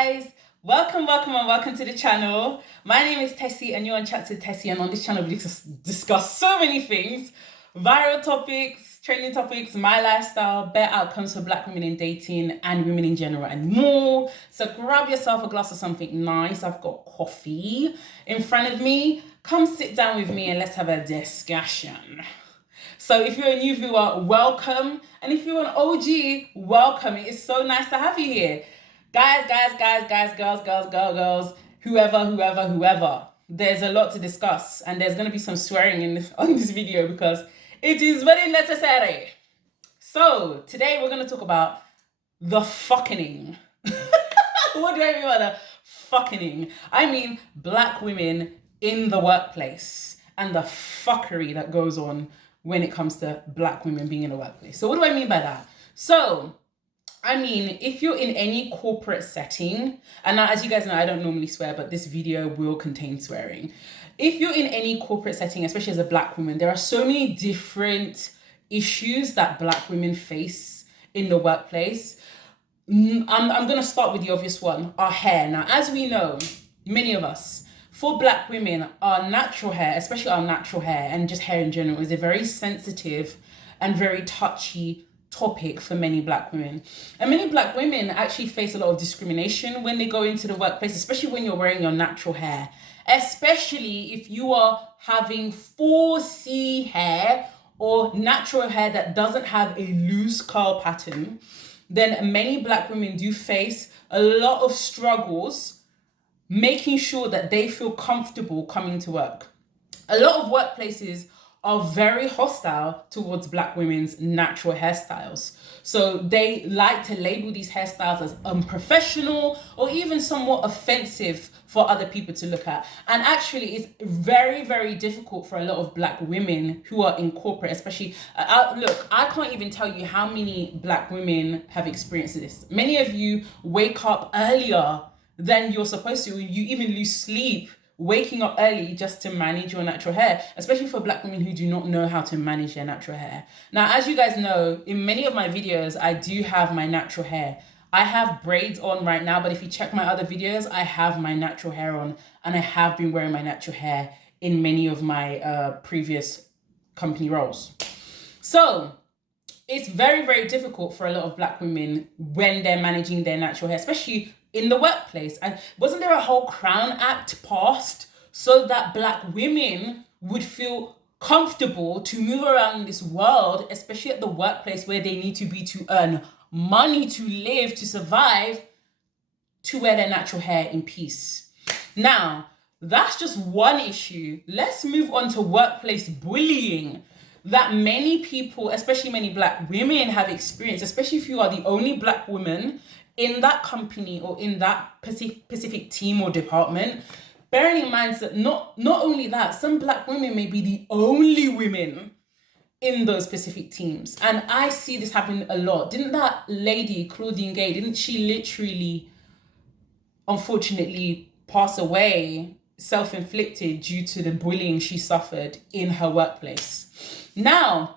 guys, and welcome to the channel. My name is Tessie and you're on Chats with Tessie, and on this channel we discuss so many things: viral topics, trending topics, my lifestyle, better outcomes for black women in dating and women in general, and more. So grab yourself a glass of something nice. I've got coffee in front of me. Come sit down with me and let's have a discussion. So if you're a new viewer, welcome. And if you're an OG, welcome. It is so nice to have you here. Guys, girls, whoever. There's a lot to discuss, and there's going to be some swearing on this video because it is very necessary. So today we're going to talk about the fucking. What do I mean by the fucking? I mean black women in the workplace and the fuckery that goes on when it comes to black women being in the workplace. So what do I mean by that? So, I mean, if you're in any corporate setting, and now, as you guys know, I don't normally swear, but this video will contain swearing. If you're in any corporate setting, especially as a black woman, there are so many different issues that black women face in the workplace. I'm going to start with the obvious one, our hair. Now, as we know, many of us, for black women, our natural hair, especially our natural hair and just hair in general, is a very sensitive and very touchy topic for many black women. And many black women actually face a lot of discrimination when they go into the workplace, especially when you're wearing your natural hair, especially if you are having 4C hair or natural hair that doesn't have a loose curl pattern. Then many black women do face a lot of struggles making sure that they feel comfortable coming to work. A lot of workplaces are very hostile towards black women's natural hairstyles. So they like to label these hairstyles as unprofessional or even somewhat offensive for other people to look at. And actually, it's very, very difficult for a lot of black women who are in corporate, especially, look, I can't even tell you how many black women have experienced this. Many of you wake up earlier than you're supposed to. You even lose sleep waking up early just to manage your natural hair, especially for black women who do not know how to manage their natural hair. Now, as you guys know, in many of my videos, I do have my natural hair. I have braids on right now, but if you check my other videos, I have my natural hair on, and I have been wearing my natural hair in many of my previous company roles. So it's very, very difficult for a lot of black women when they're managing their natural hair, especially in the workplace. And wasn't there a whole Crown Act passed so that black women would feel comfortable to move around in this world, especially at the workplace where they need to be to earn money, to live, to survive, to wear their natural hair in peace? Now, that's just one issue. Let's move on to workplace bullying that many people, especially many black women, have experienced, especially if you are the only black woman in that company or in that specific team or department. Bearing in mind that not only that, some black women may be the only women in those specific teams. And I see this happen a lot. Didn't that lady, Claudine Gay, didn't she literally, unfortunately, pass away, self-inflicted, due to the bullying she suffered in her workplace? Now,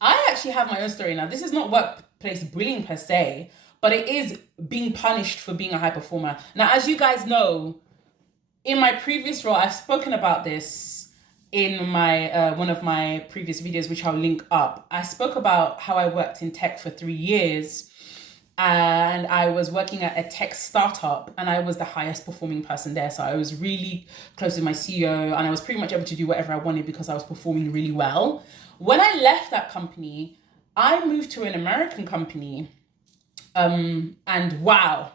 I actually have my own story now. This is not workplace bullying per se, but it is being punished for being a high performer. Now, as you guys know, in my previous role, I've spoken about this in my one of my previous videos, which I'll link up. I spoke about how I worked in tech for 3 years, and I was working at a tech startup, and I was the highest performing person there. So I was really close with my CEO, and I was pretty much able to do whatever I wanted because I was performing really well. When I left that company, I moved to an American company. And wow,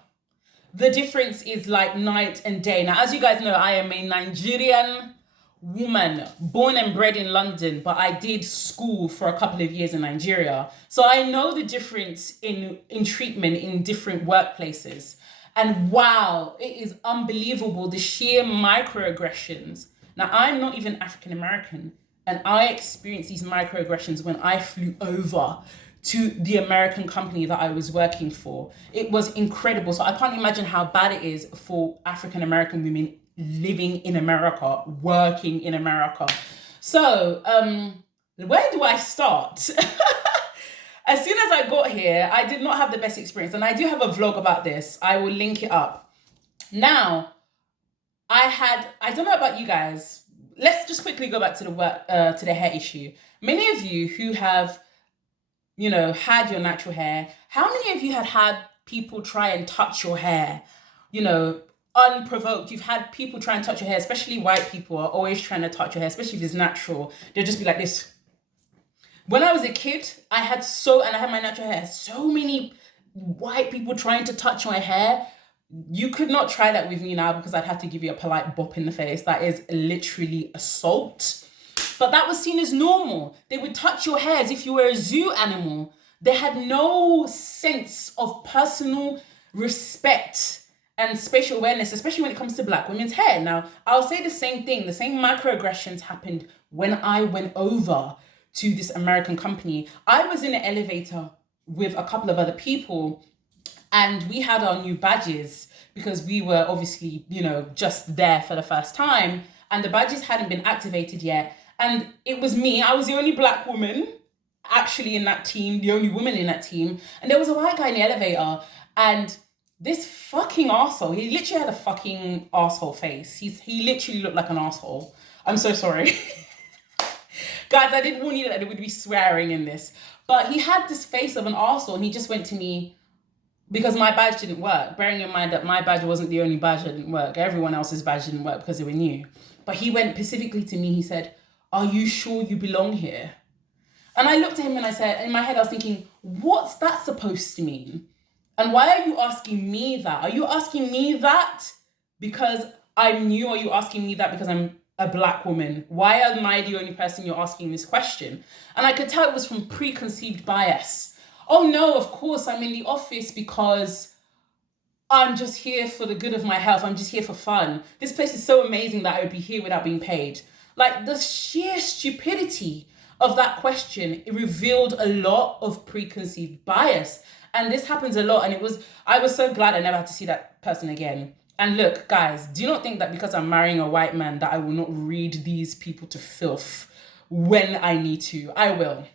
the difference is like night and day. Now, as you guys know, I am a Nigerian woman born and bred in London, but I did school for a couple of years in Nigeria. So I know the difference in treatment in different workplaces. And wow, it is unbelievable, the sheer microaggressions. Now, I'm not even African American, and I experienced these microaggressions when I flew over to the American company that I was working for. It was incredible. So I can't imagine how bad it is for African American women living in America, working in America. So where do I start? As soon as I got here, I did not have the best experience. And I do have a vlog about this. I will link it up. Now, I don't know about you guys. Let's just quickly go back to the hair issue. Many of you who have, had your natural hair, how many of you had people try and touch your hair, unprovoked? You've had people try and touch your hair, especially white people are always trying to touch your hair, especially if it's natural. They'll just be like this. When I was a kid, I had my natural hair, so many white people trying to touch my hair. You could not try that with me now because I'd have to give you a polite bop in the face. That is literally assault. But that was seen as normal. They would touch your hair as if you were a zoo animal. They had no sense of personal respect and spatial awareness, especially when it comes to Black women's hair. Now, I'll say the same thing. The same microaggressions happened when I went over to this American company. I was in an elevator with a couple of other people, and we had our new badges because we were obviously, just there for the first time, and the badges hadn't been activated yet. And it was me. I was the only Black woman actually in that team, the only woman in that team. And there was a white guy in the elevator, and this fucking arsehole, he literally had a fucking arsehole face. He literally looked like an arsehole. I'm so sorry. Guys, I didn't warn you that there would be swearing in this. But he had this face of an arsehole, and he just went to me because my badge didn't work. Bearing in mind that my badge wasn't the only badge that didn't work. Everyone else's badge didn't work because they were new. But he went specifically to me, he said, "Are you sure you belong here?" And I looked at him and I said, in my head I was thinking, what's that supposed to mean? And why are you asking me that? Are you asking me that because I'm new? Or are you asking me that because I'm a Black woman? Why am I the only person you're asking this question? And I could tell it was from preconceived bias. Oh no, of course I'm in the office because I'm just here for the good of my health. I'm just here for fun. This place is so amazing that I would be here without being paid. Like, the sheer stupidity of that question, it revealed a lot of preconceived bias. And this happens a lot. And I was so glad I never had to see that person again. And look, guys, do not think that because I'm marrying a white man that I will not read these people to filth when I need to. I will.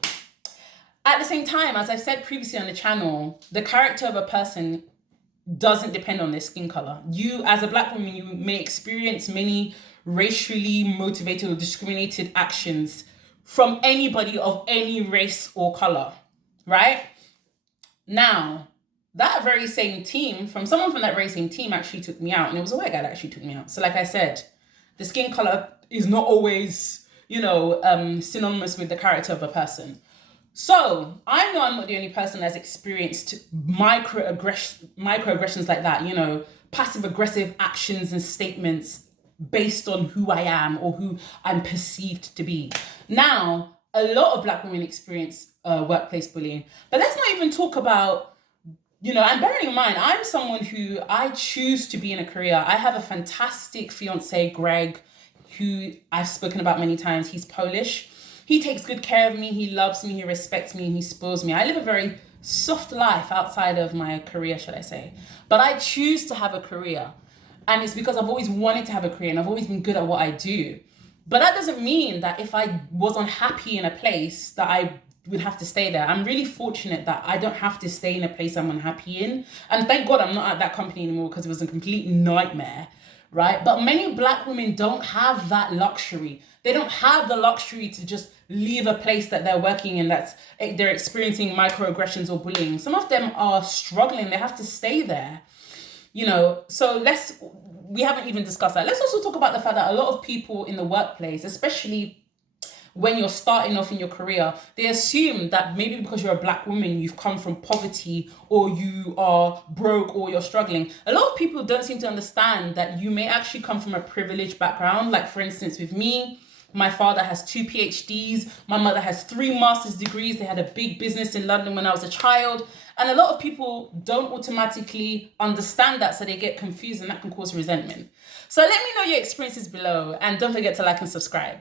At the same time, as I've said previously on the channel, the character of a person doesn't depend on their skin color. You, as a Black woman, you may experience many racially motivated or discriminated actions from anybody of any race or color, right? Now, that very same team, someone from that very same team actually took me out, and it was a white guy that actually took me out. So like I said, the skin color is not always, synonymous with the character of a person. So I know I'm not the only person that's experienced microaggressions like that, passive aggressive actions and statements based on who I am or who I'm perceived to be. Now, a lot of Black women experience workplace bullying, but let's not even talk about, and bearing in mind, I'm someone who I choose to be in a career. I have a fantastic fiance, Greg, who I've spoken about many times. He's Polish. He takes good care of me. He loves me. He respects me. And he spoils me. I live a very soft life outside of my career, should I say. But I choose to have a career. And it's because I've always wanted to have a career and I've always been good at what I do. But that doesn't mean that if I was unhappy in a place that I would have to stay there. I'm really fortunate that I don't have to stay in a place I'm unhappy in. And thank God I'm not at that company anymore because it was a complete nightmare, right? But many Black women don't have that luxury. They don't have the luxury to just leave a place that they're working in they're experiencing microaggressions or bullying. Some of them are struggling. They have to stay there. So we haven't even discussed that. Let's also talk about the fact that a lot of people in the workplace, especially when you're starting off in your career, they assume that maybe because you're a Black woman, you've come from poverty or you are broke or you're struggling. A lot of people don't seem to understand that you may actually come from a privileged background. Like, for instance, with me, my father has 2 PhDs. My mother has 3 master's degrees. They had a big business in London when I was a child. And a lot of people don't automatically understand that, so they get confused, and that can cause resentment. So let me know your experiences below, and don't forget to like and subscribe.